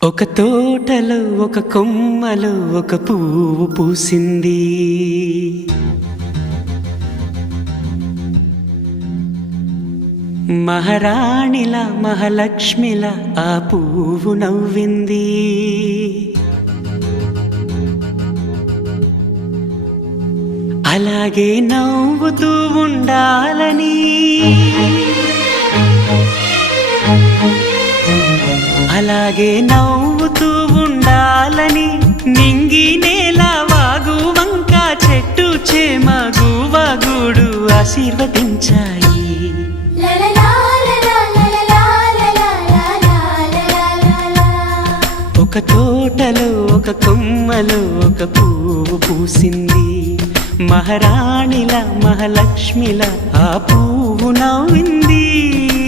ఒక తోటలో ఒక కొమ్మలో ఒక పువ్వు పూసింది. మహారాణిలా మహాలక్ష్మిలా ఆ పువ్వు నవ్వింది. అలాగే నవ్వుతూ ఉండాలని, అలాగే నవ్వుతూ ఉండాలని నింగి నేల వాగు వంక చెట్టు చేమ గువగూడు ఆశీర్వదించాయి. ఒక తోటలో ఒక కొమ్మలో ఒక పువ్వు పూసింది. మహారాణిలా మహాలక్ష్మిలా ఆ పువ్వు నవ్వింది.